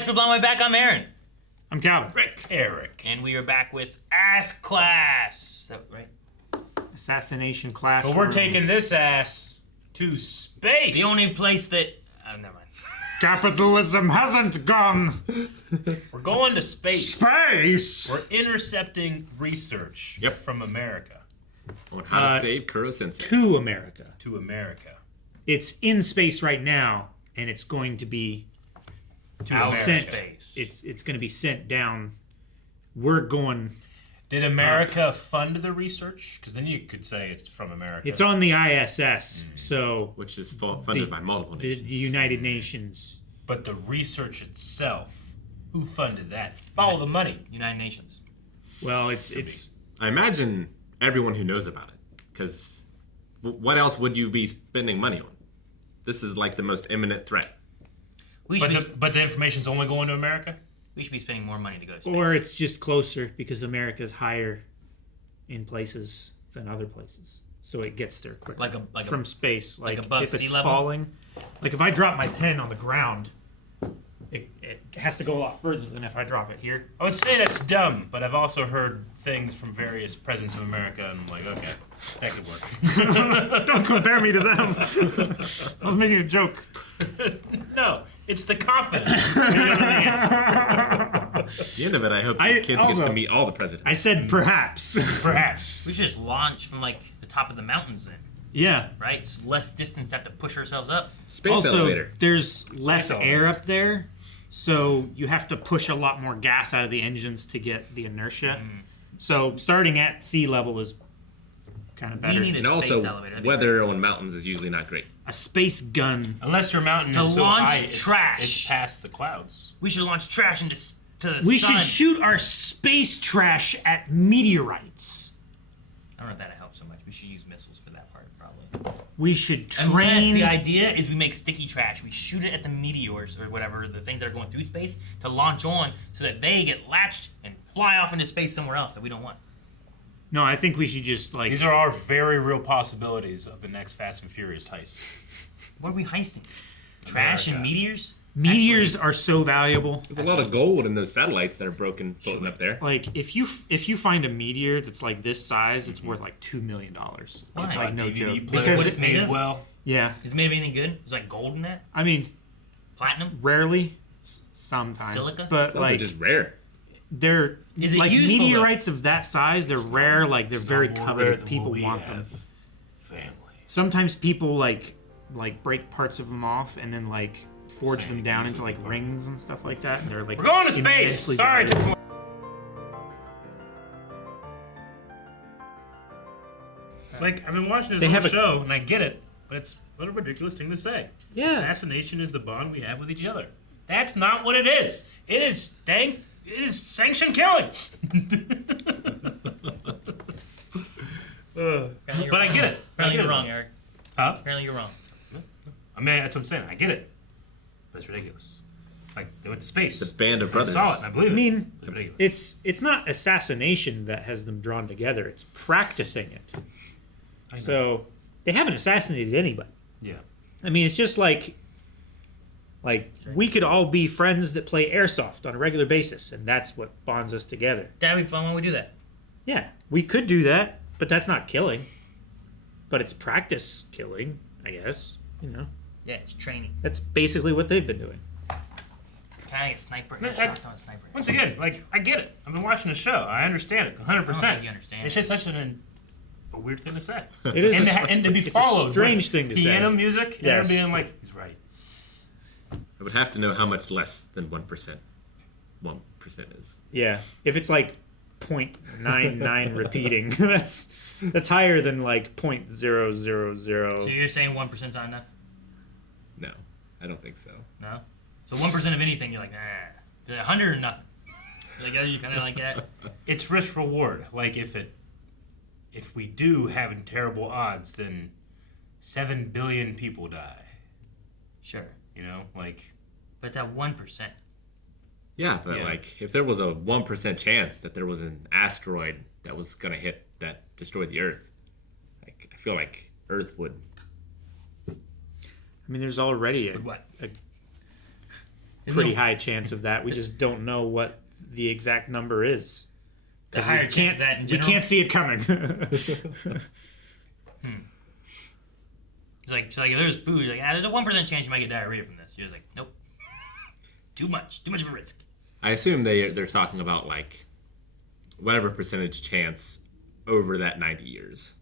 Ask Group on my back. I'm Aaron. I'm Calvin. Rick. Eric. And we are back with Ask Class. Is that right? Assassination class. But we're taking this ass to space. The only place that... Oh, never mind. Capitalism hasn't gone. We're going to space. Space? We're intercepting research from America on how to save Kuro Sensei. To America. to America. It's in space right now, and it's going to be To Outer sent. space. It's going to be sent down. We're going. Did America fund the research? Because then you could say it's from America. It's on the ISS, so Which is funded by multiple the nations. United Nations. But the research itself, who funded that? Follow the money. United Nations. Well, it's I imagine everyone who knows about it. Because what else would you be spending money on? This is like the most imminent threat. But the information's only going to America? We should be spending more money to go to space. or it's just closer because America's higher in places than other places, so it gets there quicker. Like from space, like like above if it's sea level? falling, like if I drop my pen on the ground, it has to go a lot further than if I drop it here. I would say that's dumb, but I've also heard things from various presidents of America, and I'm like, okay, that could work. Don't compare me to them. I was making a joke. No, it's the confidence. You know the answer. At the end of it, I hope these kids get to meet all the presidents. I said perhaps. Perhaps. We should just launch from like the top of the mountains then, Yeah. right? It's less distance to have to push ourselves up. Space Also, elevator. there's less elevator. air up there, so you have to push a lot more gas out of the engines to get the inertia. So starting at sea level is kind of We better. need a And space also, elevator. That'd be weather on mountains is usually not great. A space gun. Unless your mountain To is so launch high, it's trash. past the clouds. We should launch trash into to the We sun. should shoot our space trash at meteorites. I don't know if that'll help so much. We should use missiles for that part, probably. We should Unless train. the idea is we make sticky trash. We shoot it at the meteors or whatever, the things that are going through space, to launch on so that they get latched and fly off into space somewhere else that we don't want. No, I think we should just like. These are our very real possibilities of the next Fast and Furious heist. What are we heisting? Trash and America. meteors? Meteors are so valuable. There's a lot of gold in those satellites that are broken floating up there. Like if you find a meteor that's like this size, it's worth like $2 million. It's Why? like no DVD joke. player Because What it's made of? well. yeah, Is it made of anything good? Is like gold in that? I mean Platinum? rarely, sometimes, Silica? but Those are like just rare. they're Is it like useful, though? meteorites of that size. They're rare. Like they're very More rare coveted. than People what we want them. have. Family. Sometimes people like break parts of them off and then like forge Same them down as into a like part. rings and stuff like that. And they're like We're going to space. immensely Sorry, it valuable. took so Like, I've been watching this They whole have a- show, and I get it, but it's what a ridiculous thing to say. Yeah. Assassination is the bond we have with each other. That's not what it is. It is sanctioned killing. But I get it. Apparently you're wrong, Eric. Huh? Apparently you're wrong. I mean, that's what I'm saying. I get it. But it's ridiculous. Like, they went to space. The band of I brothers. saw it, and I believe it. I mean, It's ridiculous. it's not assassination that has them drawn together. It's practicing it. I know. So they haven't assassinated anybody. Yeah. I mean, it's just like we could all be friends that play airsoft on a regular basis, and that's what bonds us together. That'd be fun when we do that. Yeah, we could do that, but that's not killing. But it's practice killing, I guess. You know, Yeah, it's training. that's basically what they've been doing. Can I get a sniper? No, Yeah, shotgun sniper. Once again, like, I get it. I've been watching the show. I understand it 100%. I don't think you understand It's it. just such a weird thing to say. It is and to be it's a followed strange with thing to say. piano music and Yes. being like, he's right. I would have to know how much less than 1% 1% is. Yeah, if it's like 0.99 repeating, that's higher than like 0.000. So you're saying 1%'s not enough? No, I don't think so. No? So 1% of anything, you're like, nah. 100 or nothing. Like, are you kind of like that? It's risk reward. Like, if we do have terrible odds, then 7 billion people die. Sure. You know, like, But it's at 1%. Yeah, but Yeah. like if there was a 1% chance that there was an asteroid that was gonna hit that destroyed the Earth, like I feel like Earth would. I mean, there's already With what? pretty high chance of that. We just don't know what the exact number is. The higher chance of that in We general? can't see it coming. It's like, so like if there's food, like there's a 1% chance you might get diarrhea from this. You're just like, nope, too much of a risk. I assume they're talking about like whatever percentage chance over that 90 years.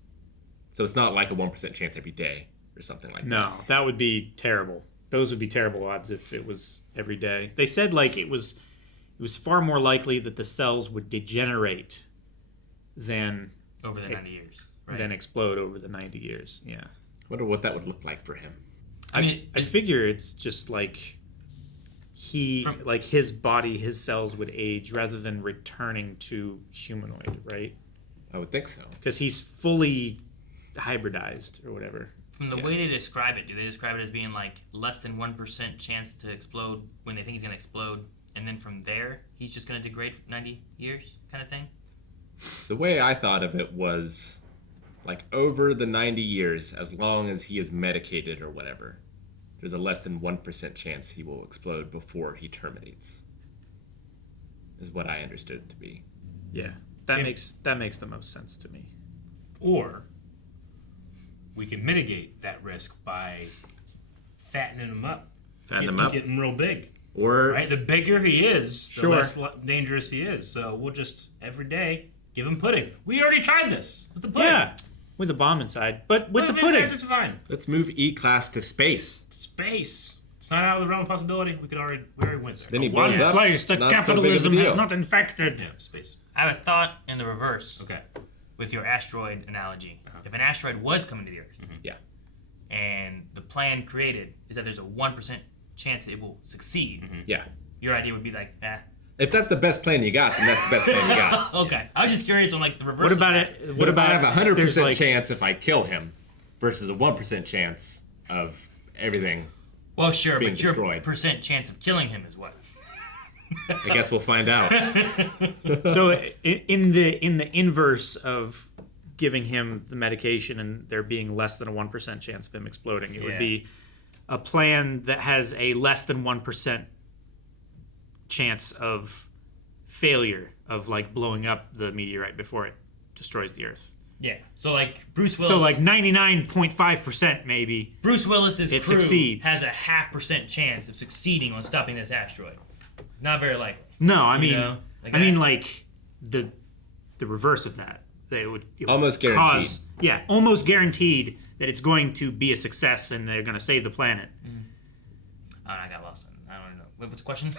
So it's not like a 1% chance every day or something like that. No, that would be terrible. Those would be terrible odds if it was every day. They said like it was far more likely that the cells would degenerate than Over the 90 years. Right. than explode over the 90 years. Yeah. Wonder what that would look like for him. I mean, I figure it's just like like his body, his cells would age rather than returning to humanoid, right? I would think so. Because he's fully hybridized or whatever. from the way they describe it, do they describe it as being like less than 1% chance to explode when they think he's going to explode, and then from there, he's just going to degrade for 90 years kind of thing? The way I thought of it was like over the 90 years, as long as he is medicated or whatever, there's a less than 1% chance he will explode before he terminates. Is what I understood it to be. Yeah, that makes the most sense to me. Or we can mitigate that risk by fattening him up. Fatten him up. Get him real big. Or Right? The bigger he is, the Sure. less dangerous he is. So we'll just, every day, give him pudding. We already tried this with the pudding. Yeah, with the bomb inside, but with the pudding. It's fine. let's move E-Class to space. Space. It's not out of the realm of possibility. We already went there. Then he One blows up. place that not so big of a capitalism deal. has not infected. Yeah, space. I have a thought in the reverse Okay. with your asteroid analogy. If an asteroid was coming to the Earth, Yeah. and the plan created is that there's a 1% chance that it will succeed, Yeah. your idea would be like, If that's the best plan you got, then that's the best plan you got. okay. I was just curious on like the reverse. What about of that. it? What about I have a if there's, 100% like- chance if I kill him versus a 1% chance of everything? Well, sure, being but your destroyed? percent chance of killing him is what? I guess we'll find out. So in the inverse of giving him the medication and there being less than a 1% chance of him exploding, it would Yeah. be a plan that has a less than 1% chance of failure of like blowing up the meteorite before it destroys the Earth. Yeah. So like Bruce Willis. So like 99.5% maybe. Bruce Willis's It crew succeeds. has a 0.5% chance of succeeding on stopping this asteroid. Not very likely. No, I mean, know, like I mean that. like the reverse of that. It would Almost guaranteed. cause, yeah, almost guaranteed that it's going to be a success and they're going to save the planet. I got lost. I don't know. What's the question?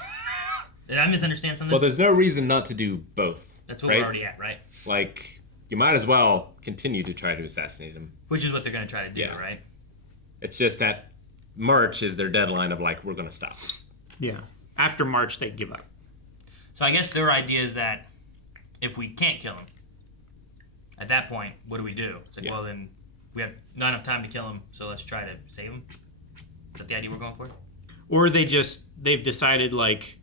Did I misunderstand something? Well, there's no reason not to do both. That's what right? we're already at, right? Like, you might as well continue to try to assassinate him. Which is what they're going to try to do, Yeah. right? It's just that March is their deadline of like, we're going to stop. Yeah. After March, they give up. So I guess their idea is that if we can't kill him, at that point, what do we do? It's like, Yeah. well, then we have not enough time to kill him, so let's try to save him. Is that the idea we're going for? Or they've decided like,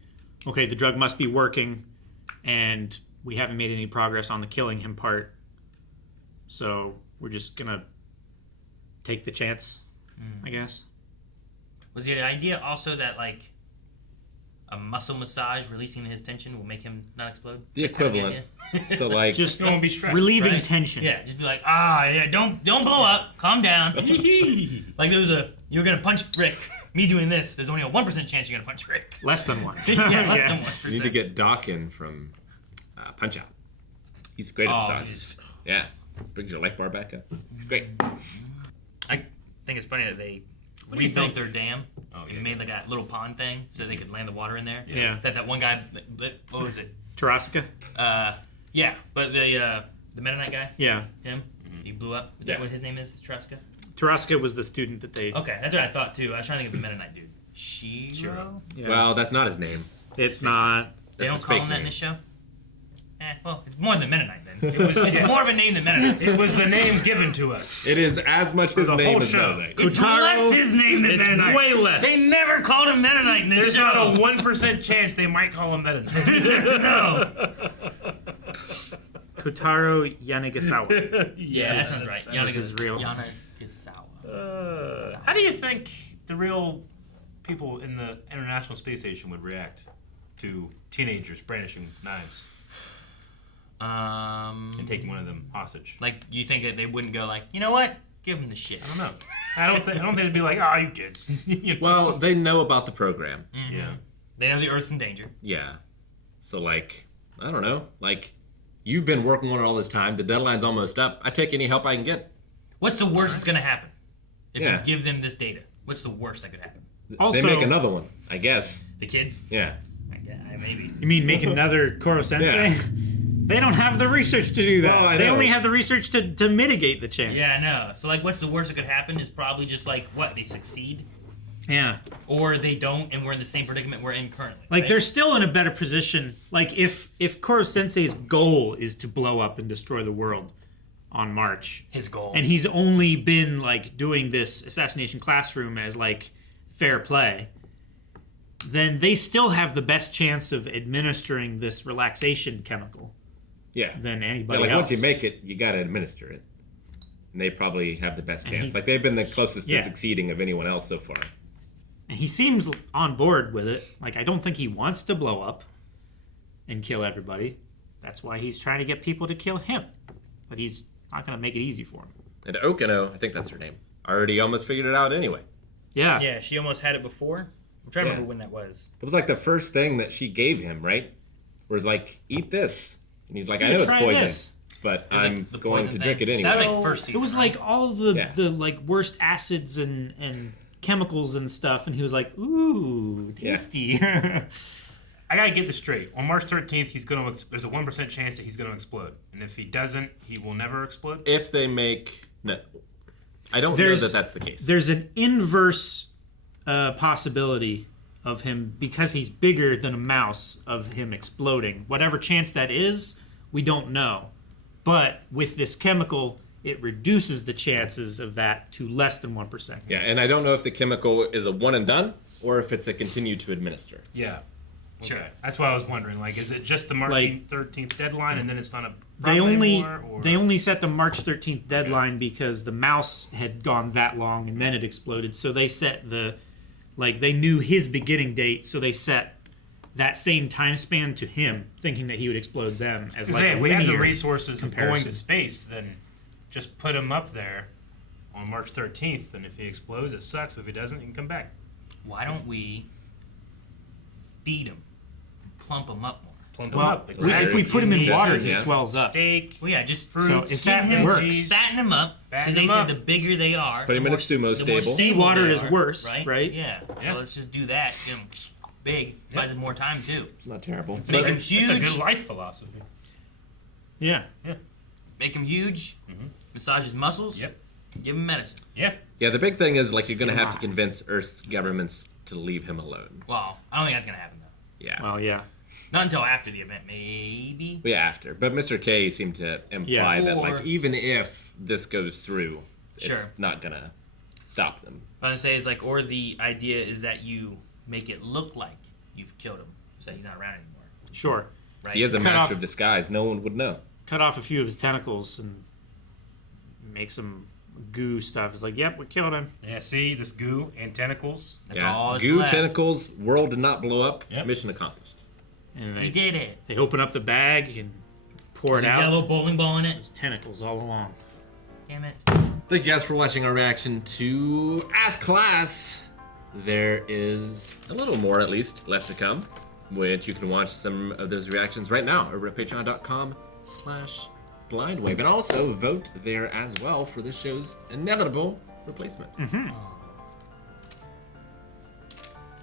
okay, the drug must be working and we haven't made any progress on the killing him part. So we're just going to take the chance, I guess. Was the idea also that, like, a muscle massage releasing his tension will make him not explode? The Is that kind of equivalent. idea? So like, Just You won't be stressed. relieving right? tension. Yeah, just be like, yeah, don't blow up, calm down. Like you were gonna punch Rick. Me doing this, there's only a 1% chance you're gonna punch Rick. Less than one. Yeah, less Yeah. than you 1%. need to get Doc in from Punch Out. He's great at massages. geez. Yeah. Brings your life bar back up. Great. I think it's funny that they do you rebuilt think? their dam Oh, yeah. and made like a little pond thing so they could land the water in there. Yeah. That one guy, what was it? Tarasca? Yeah, but the Mennonite guy, Yeah. him, he blew up. Is Yeah. that what his name is? Is Traska? Tarasca was the student that they... Okay, that's what I thought too. I was trying to think of the Mennonite dude. Shiro? Yeah. Well, that's not his name. it's not... They That's don't his call fake him that in name. this show? Well, it's more than Mennonite then. It's more of a name than Mennonite. It was the name given to us. It is as much his the name whole as show. Mennonite. It's less his name than It's Mennonite. way less. They never called him Mennonite in this There's show. not a 1% chance they might call him that. No. Kotaro Yanagisawa. Yeah, that sounds right. That's his real- Yanagisawa. How do you think the real people in the International Space Station would react to teenagers brandishing knives and taking one of them hostage? Like, you think that they wouldn't go like, you know what? Give them the shit. I don't know. I don't think it'd be like, oh, you kids. You know? Well, they know about the program. Yeah. They know the Earth's in danger. Yeah. So, like, I don't know. Like, you've been working on it all this time. The deadline's almost up. I take any help I can get. What's the worst that's going to happen if Yeah. you give them this data? What's the worst that could happen? Also, They make another one, I guess. The kids? Yeah. Maybe. You mean make another Koro Sensei? Yeah. They don't have the research to do that. No, I They know. only have the research to mitigate the chance. Yeah, I know. So, like, what's the worst that could happen is probably just, like, what? They succeed? Yeah. Or they don't, and we're in the same predicament we're in currently. Like, right? they're still in a better position. Like, if Koro Sensei's goal is to blow up and destroy the world on March, his goal. and he's only been, like, doing this Assassination Classroom as, like, fair play, then they still have the best chance of administering this relaxation chemical Yeah. than Yeah, anybody like, else. once you make it, you gotta administer it. And they probably have the best chance. he- Like, they've been the closest Yeah. to succeeding of anyone else so far. And he seems on board with it. Like, I don't think he wants to blow up and kill everybody. That's why he's trying to get people to kill him. But he's not going to make it easy for him. And Okano, I think that's her name, already almost figured it out anyway. Yeah. Yeah, she almost had it before. I'm trying to Yeah. remember when that was. It was like the first thing that she gave him, right? Where it's like, eat this. And he's like, I Here, know it's try poison, this. but It was I'm like the going poison to drink thing. it anyway. That was like first season, It was right? like all of the, Yeah. the like worst acids and chemicals and stuff. And he was like, ooh, Yeah. tasty. I gotta get this straight. On March 13th, there's a 1% chance that he's gonna explode, and if he doesn't, he will never explode. If they make... No. I don't There's- know that that's the case. There's an inverse possibility of him, because he's bigger than a mouse, of him exploding. Whatever chance that is, we don't know. But with this chemical, it reduces the chances of that to less than 1%. Yeah, and I don't know if the chemical is a one and done or if it's a continue to administer. Yeah. Okay. Sure. That's why I was wondering. Like, is it just the March Like- 13th deadline, and then it's not a They problem only anymore, or? they only set the March 13th deadline because the mouse had gone that long and then it exploded. So they set they knew his beginning date, so they set that same time span to him, thinking that he would explode them as like if a we have the linear resources of going comparison. to space, then just put him up there on March 13th, and if he explodes, it sucks. If he doesn't, he can come back. Why don't we feed him? Plump him up more. Plump him Well, up. if we put him in Exactly. water, he Yeah. swells up. Steak, Well, yeah, just fruits, So if feed that him, works- fatten him up, Fatten because they him said up. the bigger they are, Put him the in a more sumo the more stable. Seawater they is are, worse, right? Yeah. Yeah. So let's just do that. Get him big. Buys him more time too. It's not terrible. Make But him That's a huge. good life philosophy. Yeah. Make him huge. Massage his muscles. Yep. Give him medicine. Yeah. yeah, the big thing is like you're going to have to convince Earth's governments to leave him alone. Well, I don't think that's gonna happen though. Yeah. Well, yeah. Not until after the event, maybe. Yeah, after. But Mr. K seemed to imply Yeah. that Or- like even if this goes through, it's Sure. not going to stop them. What I'm saying is like, or the idea is that you make it look like you've killed him, so he's not around anymore, Sure. right? He is a Cut master off- of disguise. No one would know. Cut off a few of his tentacles and make some goo stuff. It's like, yep, we killed him. Yeah, see, this goo and tentacles. That's Yeah. all that's Goo, left. tentacles, world did not blow up. Yep. Mission accomplished. And He they, did it. they open up the bag and pour it Got a out. little bowling ball in it. There's tentacles all along. Damn it. Thank you guys for watching our reaction to As Class. There is a little more, at least, left to come, which you can watch some of those reactions right now over at patreon.com/blindwave. And also vote there as well for this show's inevitable replacement.